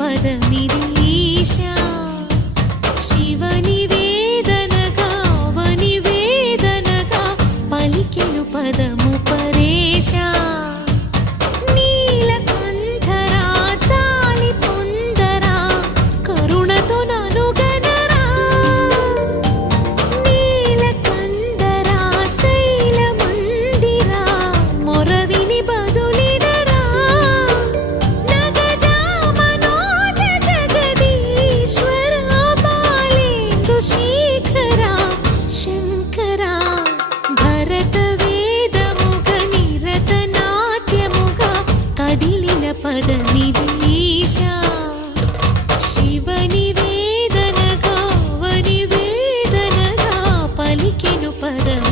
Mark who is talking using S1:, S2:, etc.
S1: పదమిది ఈశా శివని వేదనగా వని వేదనగా పలికెను పదము పరేశా. పదనిదేశా శివని వేదనగా వని వేదనగా పలికెను పదం.